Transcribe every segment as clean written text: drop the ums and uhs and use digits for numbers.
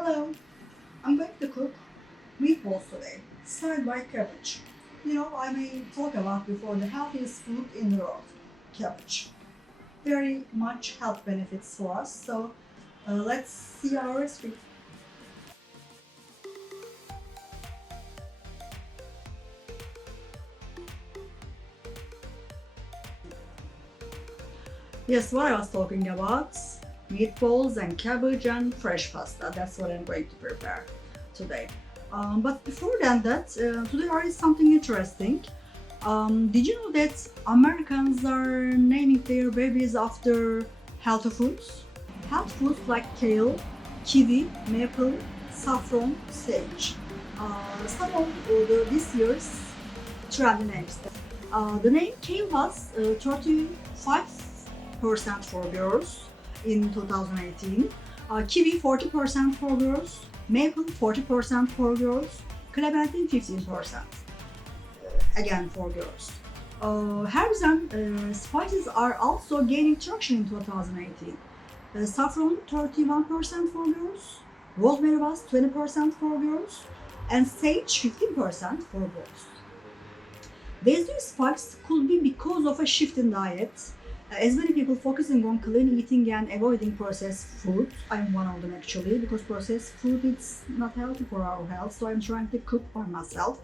Hello, I'm going to cook meatballs today, styled by Cabbage. I may talk about before the healthiest food in the world, cabbage. Very much health benefits for us, so let's see our recipe. Yes, what I was talking about, meatballs and cabbage and fresh pasta. That's what I'm going to prepare today. But before today there is something interesting. Did you know that Americans are naming their babies after healthy foods? Health foods like kale, kiwi, maple, saffron, sage. Some of this year's trendy names. The name kale was 35% for girls in 2018, kiwi 40% for girls, maple 40% for girls, clementine 15% again for girls. Herbs and spices are also gaining traction in 2018. Saffron 31% for girls, rosemary was 20% for girls, and sage 15% for boys. These new spikes could be because of a shift in diet. As many people focusing on clean eating and avoiding processed food, I'm one of them actually, because processed food is not healthy for our health. So I'm trying to cook by myself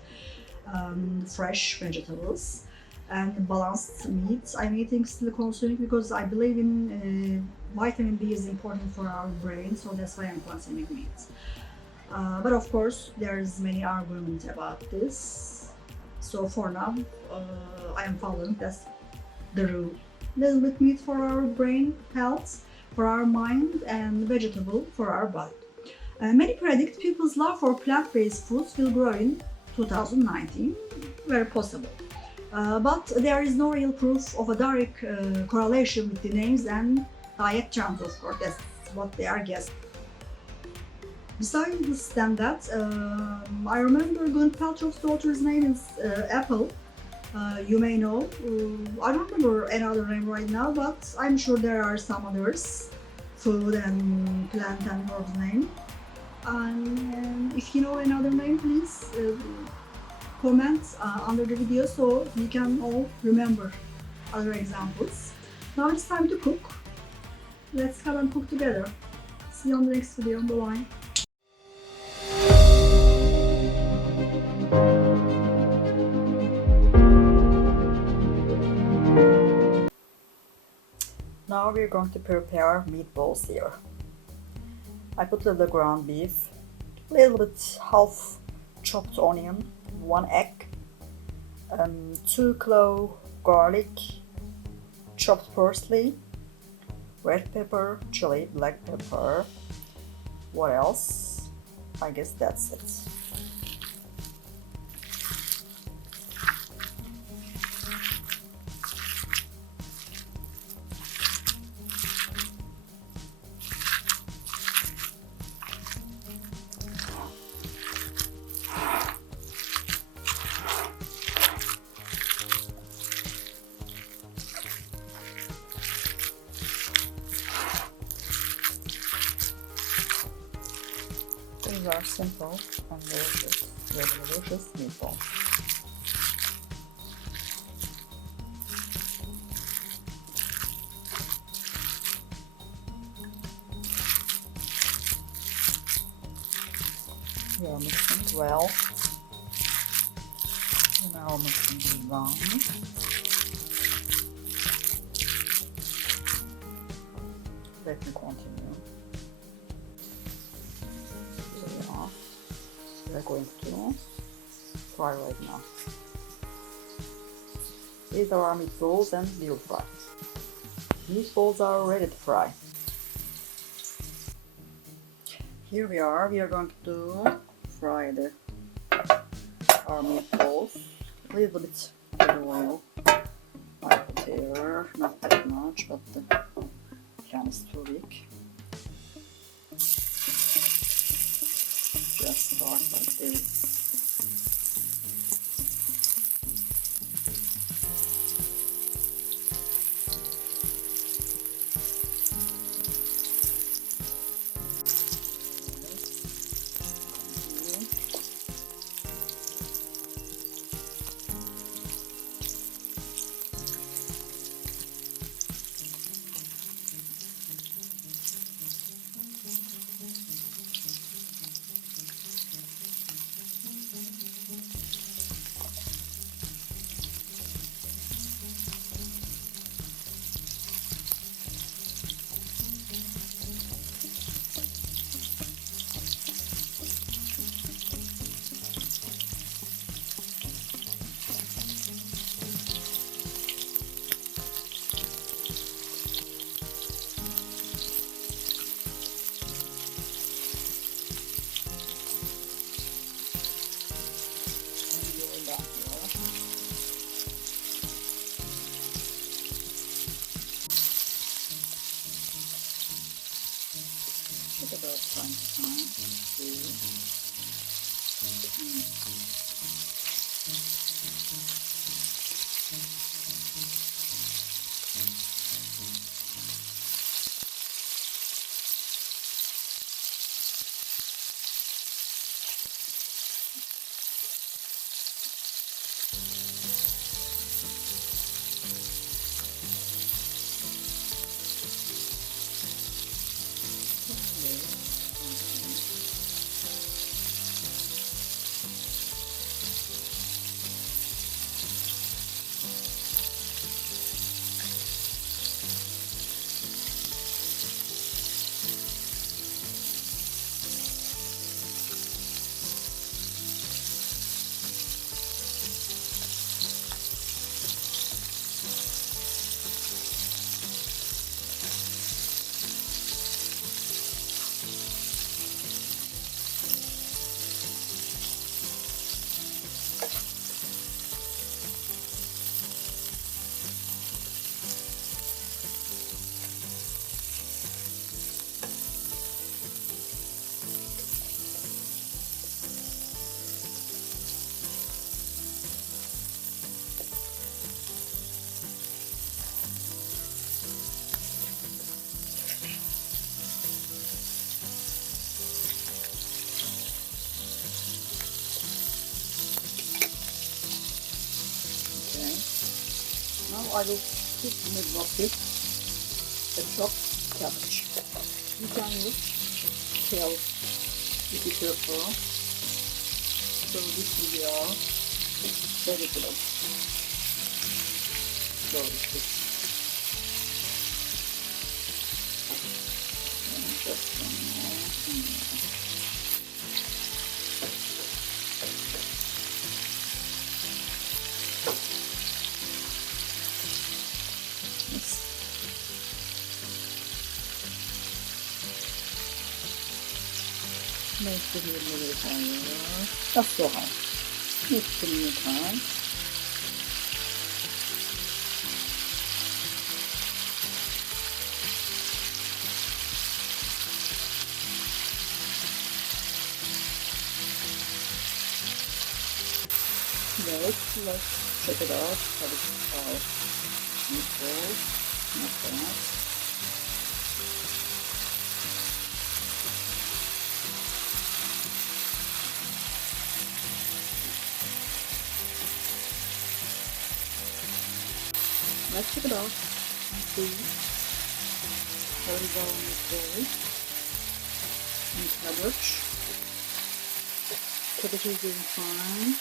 fresh vegetables and balanced meats. I'm eating still consuming because I believe in vitamin B is important for our brain, so that's why I'm consuming meat. But of course, there's many arguments about this. So for now, I am following that's the rule. Little bit meat for our brain health, for our mind, and vegetable for our body. Many predict people's love for plant-based foods will grow in 2019. Very possible. But there is no real proof of a direct correlation with the names and diet trends, of course. That's what they are guessing. Besides this than that, I remember Gwyneth Paltrow's daughter's name is Apple. You may know. I don't remember another name right now, but I'm sure there are some others, food and plant and herbs name. And if you know another name, please comment under the video so we can all remember other examples. Now it's time to cook. Let's come and cook together. See you on the next video. Bye-bye. Now we're going to prepare meatballs here. I put the ground beef, a little bit half chopped onion, 1 egg, 2 clove garlic, chopped parsley, red pepper, chili, black pepper. What else? I guess that's it. These are simple and delicious, very delicious meatballs. We are mixing well. And now mixing is done. Let me continue. We're going to fry right now. These are our meatballs and we'll fry. Meatballs are ready to fry. Here we are going to fry our meatballs. A little bit of oil. I put here, not that much, but the pan is too big. Just start like this. time to time. See? Now I will put in the middle of it the chopped cabbage. You can use kale if you prefer. So this is your vegetable. So it's just one more. Make it a little higher. That's so high. Mix it in your time. Let's check it out. How it's our meatballs. Not bad. Let's check it out and see how it's our meatballs and cabbage. Cabbage is doing fine.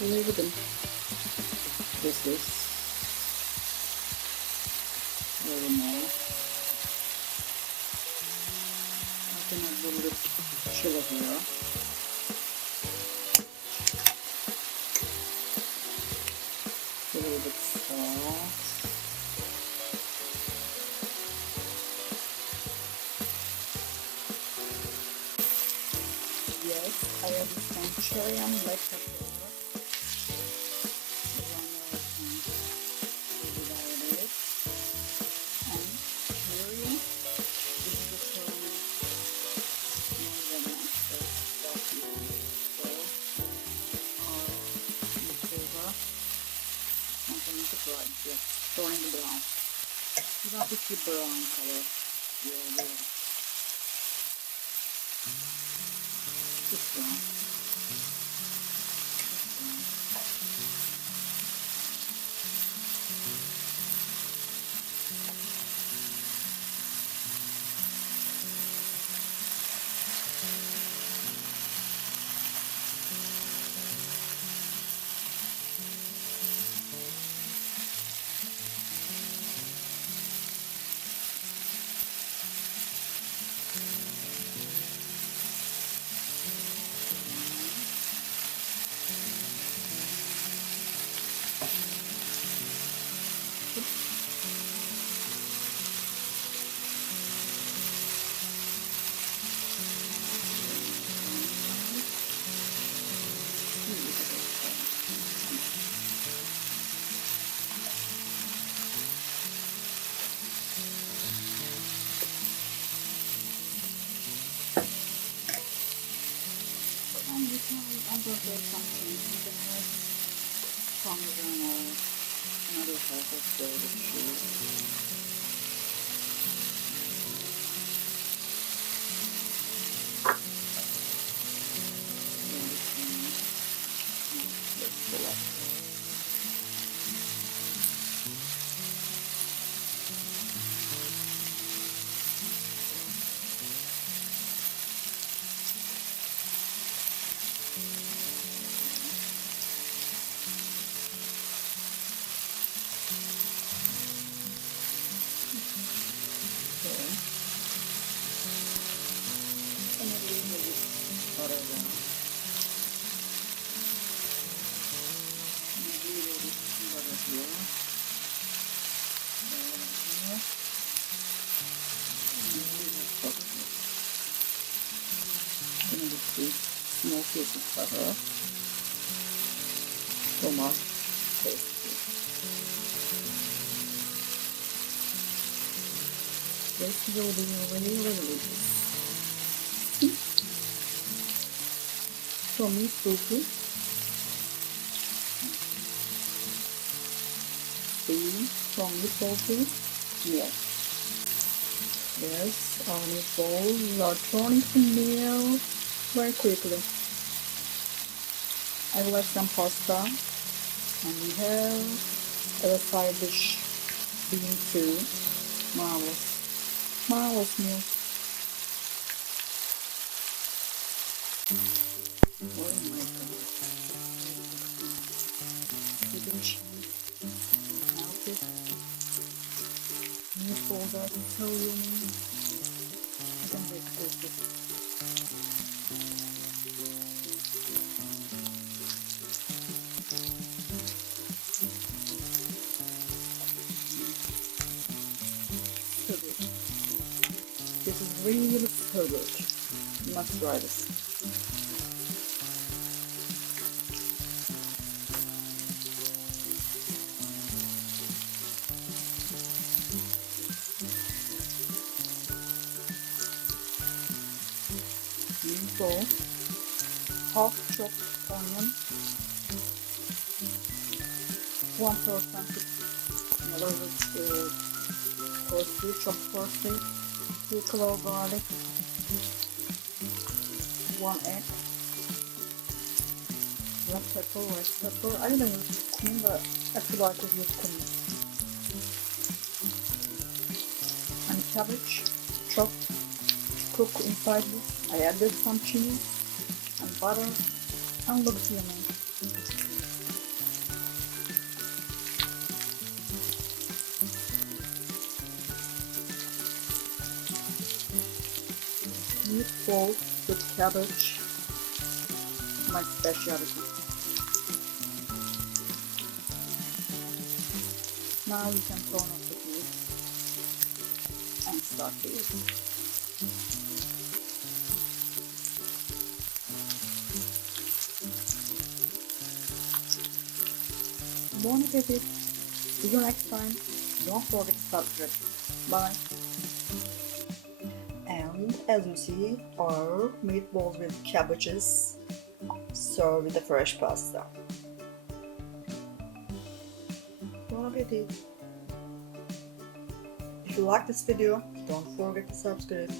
Look at them. This is a little more. I can add a little bit of chili here. A little bit salt. Yes, I added some cherry and black pepper. Turning the brown. You have to keep brown color. Yeah. Just brown. here. And with this small piece of butter. So much tasty. This will be really delicious. So meat tofu. See, from meatballs milk. Yes, our meatballs are turning to milk very quickly. I will add some pasta, and we have a side dish bean too. Marvelous meal. Oh my god. Hidden cheese. Melted. Meatballs are so yummy. I can wait to taste it. So good. This is really so good. You must try this. Meatball, half chopped onion, 1% a little bit parsley, chopped parsley, 2 clove garlic, 1 egg, red pepper. I don't use cumin, but actually I could use cumin. And cabbage, chopped, cook inside this. I added some cheese and butter and looks yummy. Meatballs with cabbage, my specialty. Now you can turn off the heat and start to eat. Bon appetit! See you next time. Don't forget to subscribe. Bye. And as you see, our meatballs with cabbages served with the fresh pasta. Bon appetit! If you like this video, don't forget to subscribe.